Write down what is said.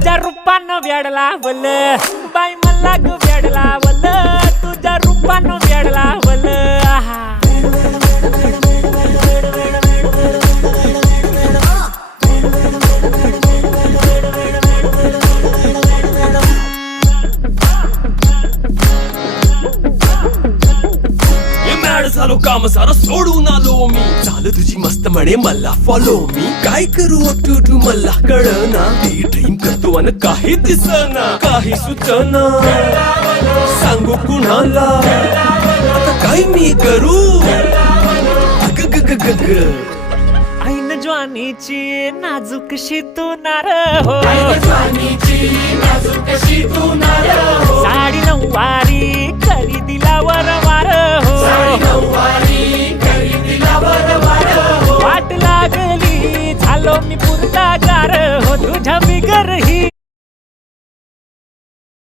तुझ्या रूपानं वेडला वल बाई मला ग वेडला वल तुझ्या रूपानं वेडला वल आहा झालो काम सारा सोडून आलो मी झालं तुझी मस्त म्हणे मला फॉलो मी काय करू टू मला कळना ते ड्रीम करतो आणि काही दिसना काही सुचना सांगू कुणाला आता काय मी करू अग ग ग ग ग ऐन ज्वानीची नाजूकशी तू नार हो साडी नऊवारी करी दिलावर वार हो वाट लागली झालो मी पुरता गार हो तुझ्या बिगर ही